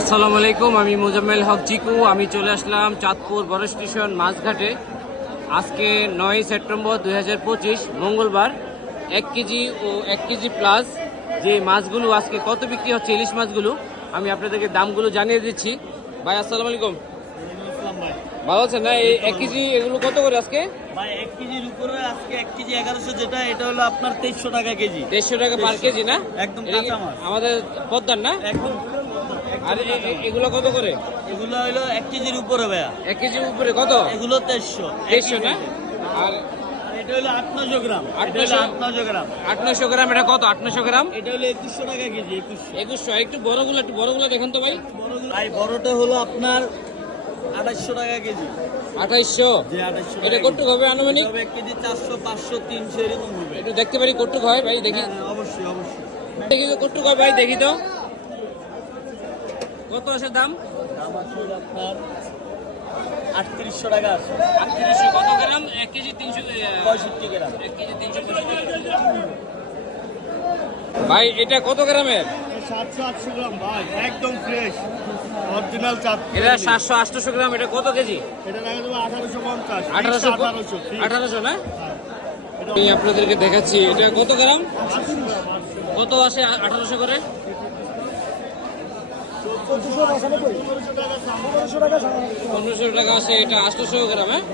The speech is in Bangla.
আসসালামু আলাইকুম, আমি মোজাম্মেল হক জিকু। আমি চলে আসলাম চাঁদপুর বড় স্টেশন মাছঘাটে। আজকে 9 সেপ্টেম্বর 2025 মঙ্গলবার। 1 কেজি ও 1 কেজি প্লাস যে মাছগুলো আজকে কত বিক্রি হচ্ছে, ইলিশ মাছগুলো, আমি আপনাদেরকে দামগুলো জানিয়ে দিচ্ছি। ভাই আসসালামু আলাইকুম, ভাই ভালো আছেন না? এই 1 কেজি এগুলো কত করে আজকে? ভাই 1 কেজির উপরে আজকে 1 কেজি 1100, যেটা এটা হলো আপনার 2300 টাকা কেজি। 150 টাকা পার কেজি না? একদম এটা কি কাঁচা মাছ, আমাদের পদ্মার না? একদম। আর এগুলো কত করে? এগুলো হলো 1 কেজির উপরে ভাইয়া। 1 কেজির উপরে কত? এগুলো 2300। 2300 না? আর এটা হলো 800 গ্রাম। এটা 800 হলো 800 গ্রাম। 800 গ্রাম, এটা কত? 800 গ্রাম এটা হলো 2100 টাকা কেজি। 2100। 2100। একটু বড়গুলো দেখুন তো ভাই। ভাই বড়টা হলো আপনার 2800 টাকা কেজি। 2800। যে 2800 এটা টাকা কটুক হবে আনুমানিক? কেজি। 1 কেজি 400, 500, 300 এরকম হবে। একটু দেখতে পারি কটুক হয় ভাই? দেখি হ্যাঁ, অবশ্যই অবশ্যই। দেখি তো কটুক হয় ভাই, দেখি তো কত আছে দাম। দাম আছে হলো আপনার 3800 টাকা আছে। 3800। কত গ্রাম? 1 কেজি 300, 65 গ্রাম। 1 কেজি 300। ভাই এটা কত গ্রামের? 700-800 গ্রাম ভাই, একদম ফ্রেশ অরিজিনাল চাঁদ। এটা 700-800 গ্রাম। এটা কত কেজি? এটা লাগে দেবো 1850। 1800 না? আমি আপনাদেরকে দেখাচ্ছি এটা কত গ্রাম, কত আসে 1800 করে। 1500 টাকা আসে এটা 800 গ্রাম। হ্যাঁ,